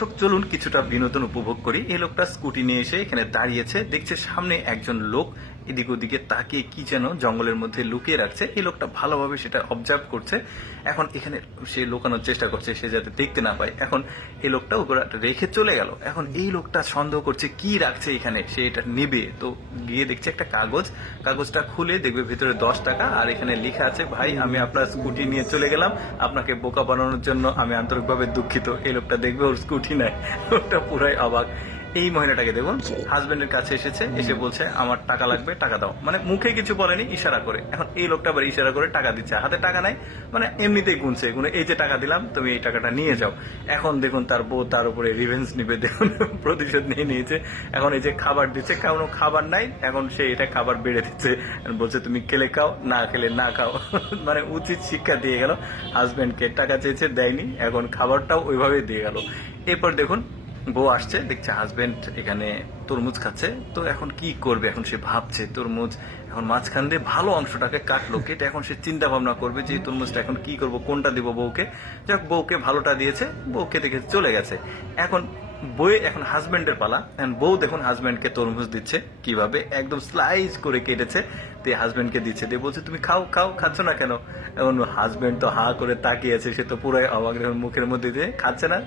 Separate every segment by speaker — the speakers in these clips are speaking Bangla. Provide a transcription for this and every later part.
Speaker 1: দর্শক, চলুন কিছুটা বিনোদন উপভোগ করি। এই লোকটা স্কুটি নিয়ে এসে এখানে দাঁড়িয়েছে, দেখছে সামনে একজন লোক এদিক ওদিকে তাকিয়ে কি যেন জঙ্গলের মধ্যে লুকিয়ে রাখছে। এই লোকটা ভালোভাবে সেটা অবজার্ভ করছে। এখন এখানে সে লুকানোর চেষ্টা করছে, সে যাতে দেখতে না পায়। এখন এই লোকটা ওগুলো রেখে চলে গেল। এখন এই লোকটা সন্দেহ করছে, কি রাখছে এখানে? সে এটা নেবে। তো গিয়ে দেখছে একটা কাগজ। কাগজটা খুলে দেখবে ভিতরে দশ টাকা। আর এখানে লেখা আছে, ভাই, আমি আপনার স্কুটি নিয়ে চলে গেলাম। আপনাকে বোকা বানানোর জন্য আমি আন্তরিকভাবে দুঃখিত। এই লোকটা দেখবে ওর স্কুটি নাই। লোকটা পুরাই অবাক। এই মহিলাটাকে দেখুন হাজবেন্ডের কাছে এসেছে, এসে বলছে, আমার টাকা লাগবে, টাকা দাও। মানে মুখে কিছু বলেনি, ইশারা করে। এখন এই লোকটা আবার ইশারা করে টাকা দিচ্ছে। হাতে টাকা নাই মানে এমনিতেই গুনছে। গুনে, এই যে টাকা দিলাম, তুমি এই টাকাটা নিয়ে যাও। এখন দেখুন, তার বউ তার উপরে রিভেন্স নিবে, দেখুন, প্রতিশোধ নিয়ে নিয়েছে। এখন এই যে খাবার দিচ্ছে কোনো খাবার নাই, এখন সে এটা খাবার বেড়ে দিচ্ছে। বলছে, তুমি খেলে খাও, না খেলে না খাও। মানে উচিত শিক্ষা দিয়ে গেল। হাজবেন্ডকে টাকা চেয়েছে, দেয়নি, এখন খাবারটাও ওইভাবেই দিয়ে গেল। এরপর দেখুন বউ আসছে, দেখছে হাজবেন্ড এখানে তরমুজ খাচ্ছে, তো এখন কি করবে? এখন সে ভাবছে, তরমুজ এখন মাঝখান দিয়ে ভালো অংশটাকে কাটলো, কেটে এখন সে চিন্তা ভাবনা করবে যে তরমুজটা এখন কি করব, কোনটা দিব বউকে? যাক, বউকে ভালোটা দিয়েছে বউকে দেখে চলে গেছে। এখন বই এখন হাজব্যান্ডের পালা এখন বউ দেখুন হাজব্যান্ডকে তরমুজ দিচ্ছে, কীভাবে একদম স্লাইস করে কেটেছে দিয়ে হাজব্যান্ডকে দিচ্ছে। দিয়ে বলছে, তুমি খাও খাও, খাচ্ছ না কেন? এমন হাজব্যান্ড তো হা করে তাকিয়ে আছে, সে তো পুরাই অবাক যখন মুখের মধ্যে দিয়ে, খাচ্ছে না?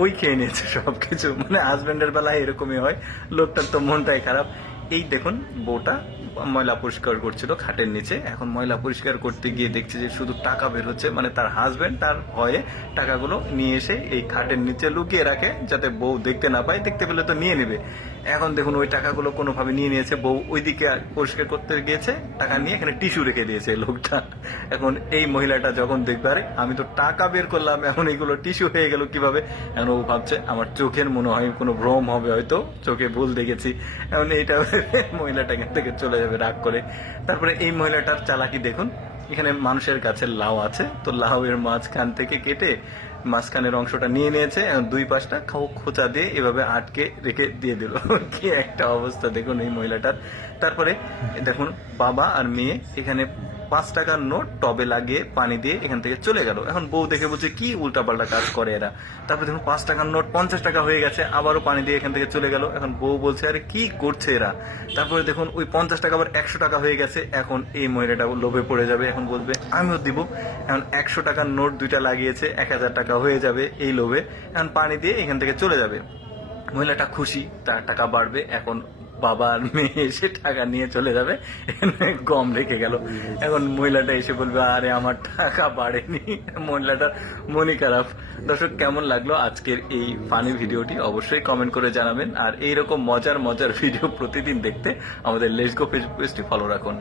Speaker 1: ওই খেয়ে নিয়েছে সব কিছু মানে হাজব্যান্ডের বেলায় এরকমই হয়, লোকটার তো মনটাই খারাপ। এই দেখুন বউটা ময়লা পরিষ্কার করছিল খাটের নিচে। এখন ময়লা পরিষ্কার করতে গিয়ে দেখছে যে শুধু টাকা বের হচ্ছে মানে তার হাজব্যান্ড তার ভয়ে টাকাগুলো নিয়ে এসে এই খাটের নিচে লুকিয়ে রাখে, যাতে বউ দেখতে না পায়, দেখতে পেলে তো নিয়ে নেবে। এখন দেখুন ওই টাকাগুলো কোনোভাবে নিয়ে নিয়েছে, বউ ওইদিকে পরিষ্কার করতে গিয়েছে, টাকা নিয়ে এখানে টিস্যু রেখে দিয়েছে লোকটা। এখন এই মহিলাটা যখন দেখবে, আরে, আমি তো টাকা বের করলাম, এখন এইগুলো টিস্যু হয়ে গেল কীভাবে? এখন ও ভাবছে, আমার চোখের মনে হয় কোনো ভ্রম হবে হয়তো, চোখে ভুল দেখেছি। এখন এইটা মহিলাটা এখান থেকে চলে যাবে রাগ করে। তারপরে এই মহিলাটার চালাকি দেখুন, এখানে মানুষের কাছে লাউ আছে, তো লাউ এর মাঝখান থেকে কেটে মাঝখানের অংশটা নিয়ে নিয়েছে দুই পাশটা খাও খোঁচা দিয়ে এভাবে আটকে রেখে দিয়ে দিল। কি একটা অবস্থা দেখুন এই মহিলাটার। তারপরে দেখুন বাবা আর মেয়ে এখানে পাঁচ টাকার নোট টবে লাগিয়ে পানি দিয়ে এখান থেকে চলে গেল। এখন বউ দেখে বলছে, কি উল্টাপাল্টা কাজ করে এরা? তারপরে দেখুন পাঁচ টাকার নোট পঞ্চাশ টাকা হয়ে গেছে, আবারও পানি দিয়ে এখান থেকে চলে গেল। এখন বউ বলছে, আরে কি করছে এরা? তারপরে দেখুন ওই পঞ্চাশ টাকা আবার একশো টাকা হয়ে গেছে। এখন এই মহিলাটা লোভে পড়ে যাবে, এখন বলবে, আমিও দিব। এখন একশো টাকার নোট দুইটা লাগিয়েছে, এক হাজার টাকা হয়ে যাবে এই লোভে। এখন পানি দিয়ে এখান থেকে চলে যাবে। মহিলাটা খুশি, তার টাকা বাড়বে। এখন বাবা আর মেয়ে এসে টাকা নিয়ে চলে যাবে। গম রেখে গেল। এখন মহিলাটা এসে বলবে, আরে, আমার টাকা বাড়েনি। মহিলাটার মনে খারাপ দর্শক, কেমন লাগল আজকের এই ফানি ভিডিওটি? অবশ্যই কমেন্ট করে জানাবেন। আর এইরকম মজার মজার ভিডিও প্রতিদিন দেখতে আমাদের লেসগো পেজটি ফলো রাখুন।